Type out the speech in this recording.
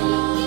you.